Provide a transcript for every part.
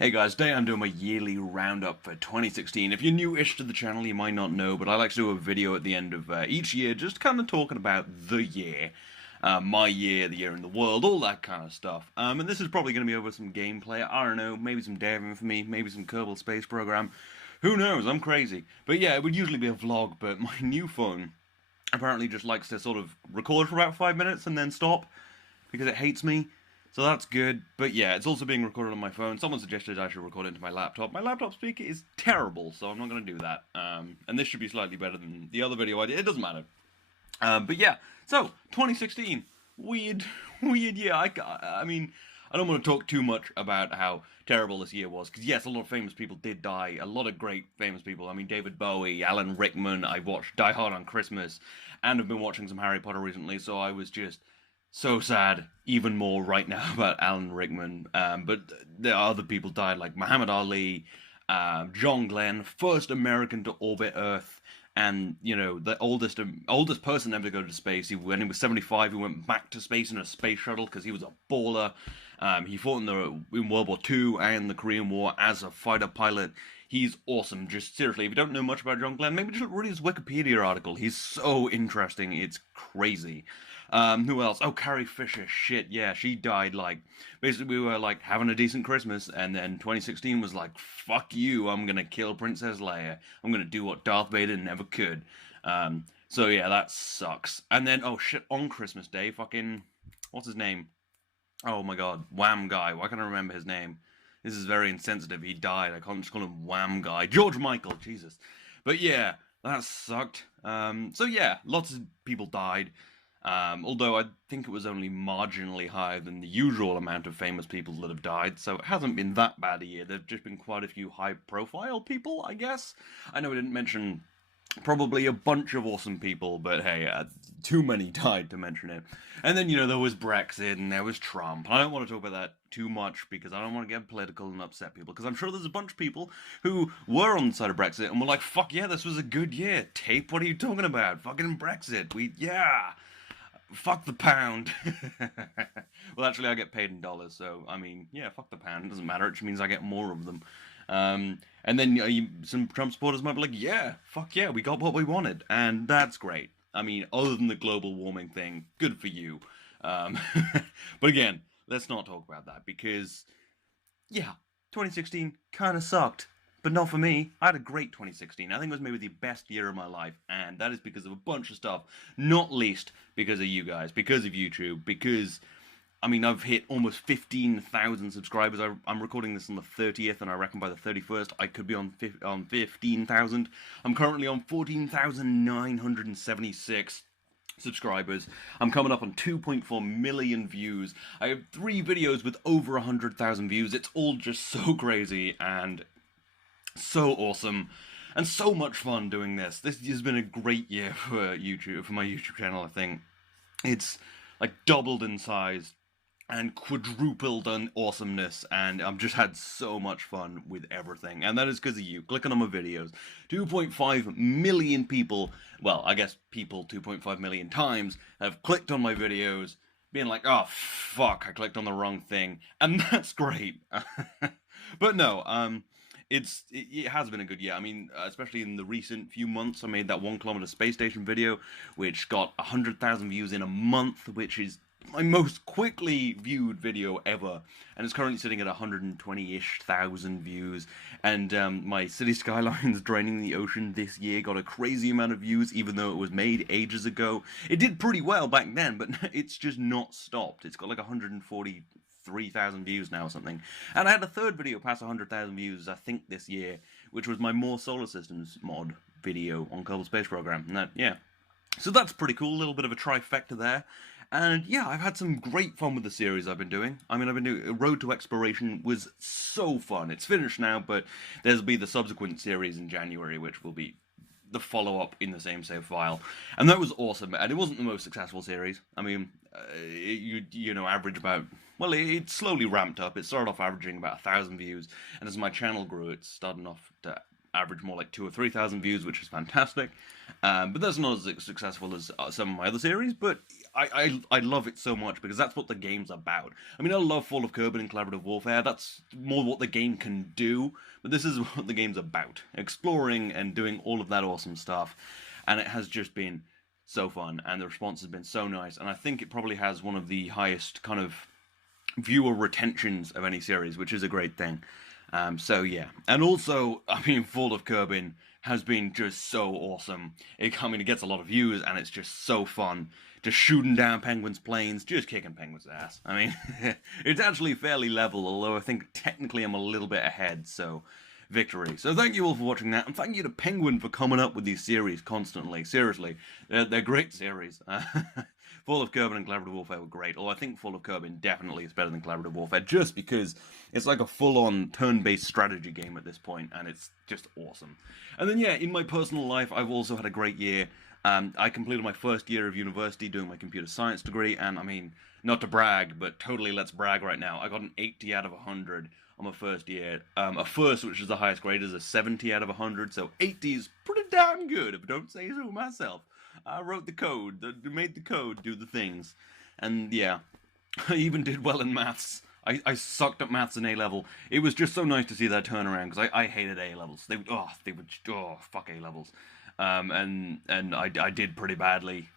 Hey guys, today I'm doing my yearly roundup for 2016. If you're new-ish to the channel, you might not know, but I like to do a video at the end of each year, just kind of talking about the year. My year, the year in the world, all that kind of stuff. And this is probably going to be over some gameplay, I don't know, maybe some Dave Infamy, maybe some Kerbal Space Program. Who knows, I'm crazy. But yeah, it would usually be a vlog, but my new phone apparently just likes to sort of record for about 5 minutes and then stop, because it hates me. So that's good, but yeah, it's also being recorded on my phone. Someone suggested I should record it into my laptop. My laptop speaker is terrible, so I'm not going to do that. And this should be slightly better than the other video I did. It doesn't matter. But yeah, so 2016, weird, weird year. I mean, I don't want to talk too much about how terrible this year was, because yes, a lot of famous people did die. A lot of great famous people. I mean, David Bowie, Alan Rickman. I watched Die Hard on Christmas, and I've been watching some Harry Potter recently. So I was just so sad, even more right now about Alan Rickman. But there are other people died, like Muhammad Ali, John Glenn, first American to orbit Earth, and you know the oldest person ever to go to space. When he was 75, he went back to space in a space shuttle because he was a baller. He fought in World War II and the Korean War as a fighter pilot. He's awesome. Just seriously, if you don't know much about John Glenn, maybe just read his Wikipedia article. He's so interesting. It's crazy. Who else? Oh, Carrie Fisher. Shit, yeah, she died. Like, basically, we were like having a decent Christmas, and then 2016 was like, fuck you. I'm gonna kill Princess Leia. I'm gonna do what Darth Vader never could. So yeah, that sucks. And then, oh shit, on Christmas Day, fucking, what's his name? Oh my god, Wham guy. Why can't I remember his name? This is very insensitive. He died. I can't just call him Wham guy. George Michael, Jesus. But yeah, that sucked. So yeah, lots of people died. Although I think it was only marginally higher than the usual amount of famous people that have died, so it hasn't been that bad a year. There've just been quite a few high-profile people, I guess. I know I didn't mention probably a bunch of awesome people, but hey, too many died to mention it. And then, you know, there was Brexit and there was Trump. I don't want to talk about that too much because I don't want to get political and upset people, because I'm sure there's a bunch of people who were on the side of Brexit and were like, fuck yeah, this was a good year. Tape, what are you talking about? Fucking Brexit. Yeah. Fuck the pound. Well, actually, I get paid in dollars, so I mean, yeah, fuck the pound. It doesn't matter. It just means I get more of them. And then some Trump supporters might be like, yeah, fuck yeah, we got what we wanted, and that's great. I mean, other than the global warming thing, good for you. Um, but again, let's not talk about that because, yeah, 2016 kind of sucked. But not for me. I had a great 2016. I think it was maybe the best year of my life, and that is because of a bunch of stuff. Not least because of you guys, because of YouTube, because I mean I've hit almost 15,000 subscribers. I'm recording this on the 30th, and I reckon by the 31st I could be on 15,000. I'm currently on 14,976 subscribers. I'm coming up on 2.4 million views. I have 3 videos with over 100,000 views. It's all just so crazy and so awesome and so much fun doing this. This has been a great year for YouTube, for my YouTube channel. I think it's like doubled in size and quadrupled in awesomeness, and I've just had so much fun with everything, and that is because of you clicking on my videos. 2.5 million people, well, I guess people 2.5 million times have clicked on my videos, being like, oh fuck, I clicked on the wrong thing, and that's great. But no, it has been a good year. I mean, especially in the recent few months, I made that 1 kilometer space station video, which got 100,000 views in a month, which is my most quickly viewed video ever, and it's currently sitting at 120-ish thousand views. And my City Skylines Draining the Ocean this year got a crazy amount of views, even though it was made ages ago. It did pretty well back then, but it's just not stopped. It's got like 143,000 views now or something. And I had a third video pass 100,000 views, I think, this year, which was my More Solar Systems mod video on Kerbal Space Program. And that, yeah. So that's pretty cool, a little bit of a trifecta there. And yeah, I've had some great fun with the series I've been doing. I mean, I've been doing Road to Exploration was so fun. It's finished now, but there'll be the subsequent series in January, which will be the follow-up in the same save file, and that was awesome. And it wasn't the most successful series. I mean, you know, average about, well, it slowly ramped up. It started off averaging about 1,000 views, and as my channel grew, it's starting off to average more like 2 or 3,000 views, which is fantastic. But that's not as successful as some of my other series. But I love it so much because that's what the game's about. I mean, I love Fall of Kerbin and Collaborative Warfare. That's more what the game can do. But this is what the game's about: exploring and doing all of that awesome stuff. And it has just been so fun, and the response has been so nice. And I think it probably has one of the highest kind of viewer retentions of any series, which is a great thing. So yeah, and also, I mean, Fall of Kerbin has been just so awesome. It gets a lot of views, and it's just so fun. Just shooting down penguins' planes, just kicking penguins' ass. I mean, it's actually fairly level, although I think technically I'm a little bit ahead, so victory. So thank you all for watching that, and thank you to Penguin for coming up with these series constantly. Seriously, they're great series. Fall of Kerbin and Collaborative Warfare were great, although I think Fall of Kerbin definitely is better than Collaborative Warfare, just because it's like a full-on turn-based strategy game at this point, and it's just awesome. And then yeah, in my personal life, I've also had a great year. I completed my first year of university doing my computer science degree, and I mean, not to brag, but totally let's brag right now. I got an 80 out of 100 on my first year. A first, which is the highest grade, is a 70 out of 100, so 80 is pretty damn good, if I don't say so myself. I wrote the code, made the code do the things, and yeah, I even did well in maths. I sucked at maths in A-level. It was just so nice to see that turnaround, because I hated A-levels. They would, fuck A-levels. And I did pretty badly,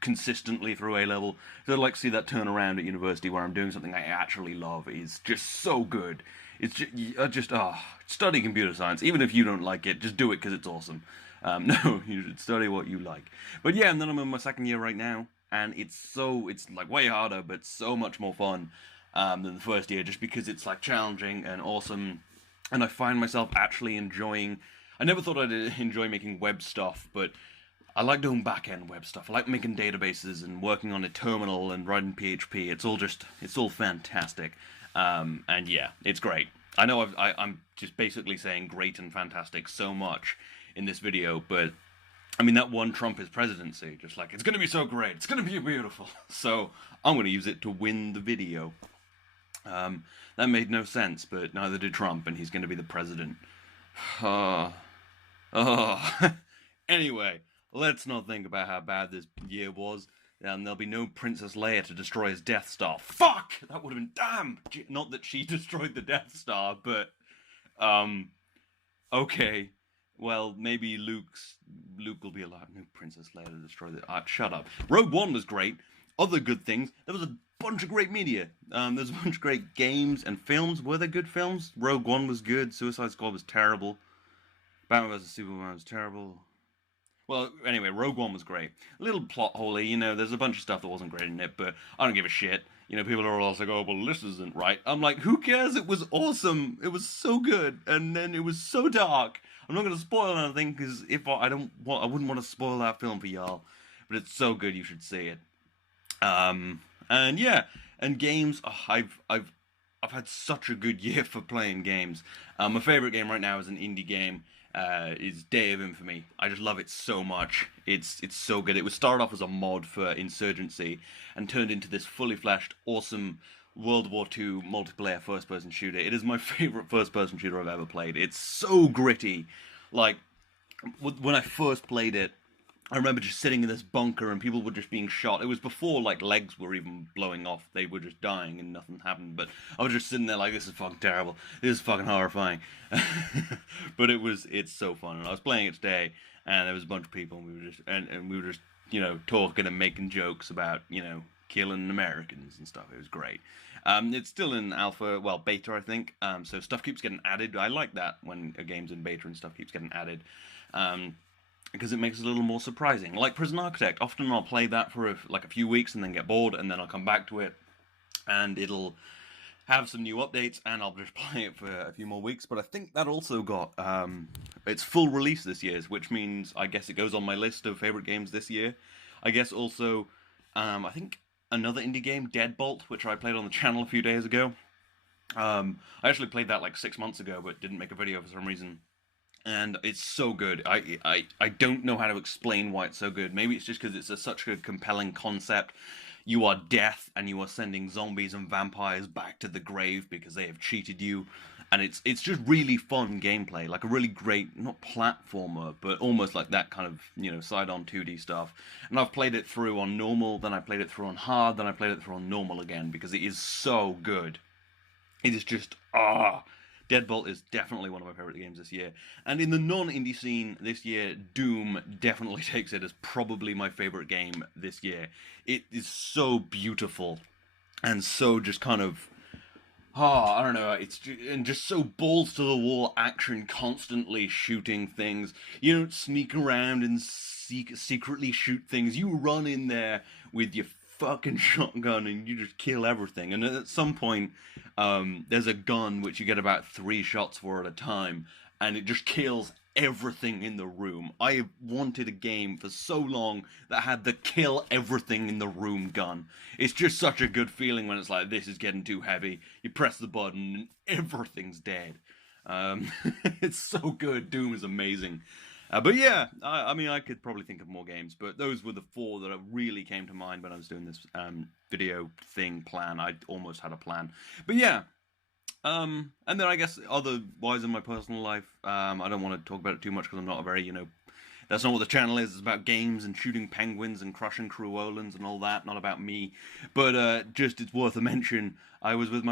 consistently through A-level. So I'd like to see that turnaround at university where I'm doing something I actually love is just so good. It's just, study computer science. Even if you don't like it, just do it because it's awesome. No, you should study what you like. But yeah, and then I'm in my second year right now, and it's like way harder, but so much more fun than the first year, just because it's like challenging and awesome, and I find myself actually enjoying. I never thought I'd enjoy making web stuff, but I like doing back-end web stuff. I like making databases and working on a terminal and writing PHP. It's all fantastic, and yeah, it's great. I know I'm just basically saying great and fantastic so much in this video, but I mean, that won Trump his presidency. Just like, it's going to be so great. It's going to be beautiful. So I'm going to use it to win the video. That made no sense, but neither did Trump, and he's going to be the president. Anyway, let's not think about how bad this year was. And there'll be no Princess Leia to destroy his Death Star. Fuck! That would have been damn. Not that she destroyed the Death Star, but okay. Well, maybe Luke will be allowed. No Princess Leia to destroy the. Shut up. Rogue One was great. Other good things. There was a bunch of great media. There's a bunch of great games and films. Were there good films? Rogue One was good. Suicide Squad was terrible. Batman vs Superman was terrible. Well, anyway, Rogue One was great. A little plot holey, there's a bunch of stuff that wasn't great in it, but I don't give a shit. People are all like, oh, well, this isn't right. I'm like, who cares? It was awesome. It was so good. And then it was so dark. I'm not going to spoil anything, because I wouldn't want to spoil that film for y'all. But it's so good, you should see it. And yeah, and games, I've had such a good year for playing games. My favorite game right now is an indie game. Is Day of Infamy. I just love it so much. It's so good. It was started off as a mod for Insurgency and turned into this fully fleshed, awesome World War II multiplayer first-person shooter. It is my favorite first-person shooter I've ever played. It's so gritty. Like, when I first played it, I remember just sitting in this bunker and people were just being shot. It was before, like, legs were even blowing off. They were just dying and nothing happened. But I was just sitting there like, this is fucking terrible. This is fucking horrifying. But it's so fun. And I was playing it today, and there was a bunch of people, and we were just, talking and making jokes about, killing Americans and stuff. It was great. It's still in alpha, well, beta, I think. So stuff keeps getting added. I like that when a game's in beta and stuff keeps getting added. Because it makes it a little more surprising. Like Prison Architect, often I'll play that for a few weeks and then get bored, and then I'll come back to it, and it'll have some new updates, and I'll just play it for a few more weeks. But I think that also got its full release this year, which means I guess it goes on my list of favorite games this year. I guess also, I think another indie game, Deadbolt, which I played on the channel a few days ago. I actually played that like 6 months ago, but didn't make a video for some reason. And it's so good. I don't know how to explain why it's so good. Maybe it's just because it's such a compelling concept. You are death, and you are sending zombies and vampires back to the grave because they have cheated you. and it's just really fun gameplay, like a really great, not platformer, but almost like that kind of, side-on 2D stuff. And I've played it through on normal, then I played it through on hard, then I played it through on normal again because it is so good. It is just Deadbolt is definitely one of my favorite games this year. And in the non-indie scene this year, Doom definitely takes it as probably my favorite game this year. It is so beautiful and so just kind of I don't know. And just so balls to the wall action, constantly shooting things. You don't sneak around and secretly shoot things. You run in there with your fucking shotgun and you just kill everything. And at some point, there's a gun which you get about 3 shots for at a time, and it just kills everything in the room. I have wanted a game for so long that had the kill everything in the room gun. It's just such a good feeling when it's like, this is getting too heavy. You press the button and everything's dead. It's so good. Doom is amazing. But yeah, I mean, I could probably think of more games, but those were the 4 that really came to mind when I was doing this video thing plan. I almost had a plan. But yeah, and then I guess otherwise in my personal life, I don't want to talk about it too much because I'm not a very, that's not what the channel is. It's about games and shooting penguins and crushing Cruolans and all that, not about me. But just it's worth a mention. I was with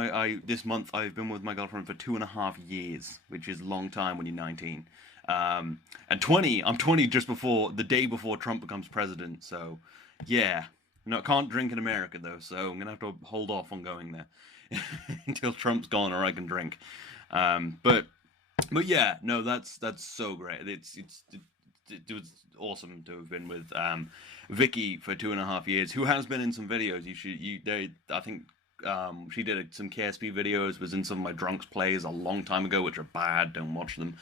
this month I've been with my girlfriend for 2.5 years, which is a long time when you're 19. And 20, I'm 20 just before, the day before Trump becomes president, so yeah. No, can't drink in America though, so I'm gonna have to hold off on going there until Trump's gone, or I can drink. But yeah, no, that's so great. It was awesome to have been with Vicky for 2.5 years, who has been in some videos. I think she did some KSP videos, was in some of my Drunks plays a long time ago, which are bad, don't watch them.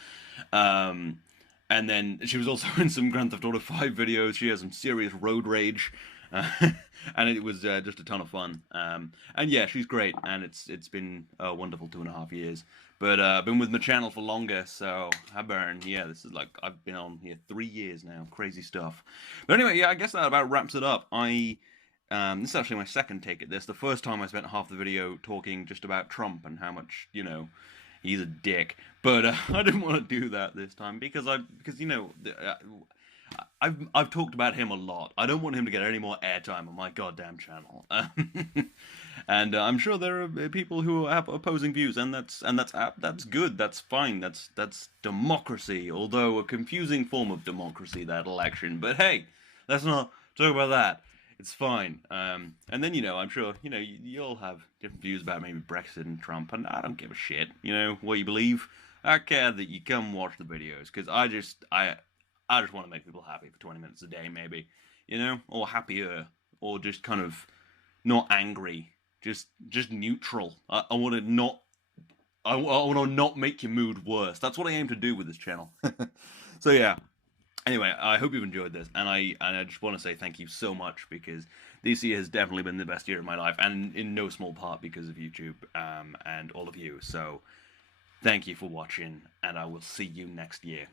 And then she was also in some Grand Theft Auto 5 videos. She has some serious road rage. And it was just a ton of fun. And yeah, she's great, and it's been a wonderful 2.5 years. But I've been with my channel for longer, so I burn. Yeah, this is like, I've been on here 3 years now. Crazy stuff. But anyway, yeah, I guess that about wraps it up. This is actually my second take at this. The first time I spent half the video talking just about Trump and how much, he's a dick. But I didn't want to do that this time because I've talked about him a lot. I don't want him to get any more airtime on my goddamn channel. And I'm sure there are people who have opposing views, and that's good. That's fine. That's democracy, although a confusing form of democracy, that election. But hey, let's not talk about that. It's fine. And then, I'm sure, you all have different views about maybe Brexit and Trump, and I don't give a shit, what you believe. I care that you come watch the videos, because I just want to make people happy for 20 minutes a day, maybe, or happier, or just kind of not angry, just neutral. I want to not, I want to not make your mood worse. That's what I aim to do with this channel. So yeah. Anyway, I hope you've enjoyed this, and I just want to say thank you so much, because this year has definitely been the best year of my life, and in no small part because of YouTube and all of you. So thank you for watching, and I will see you next year.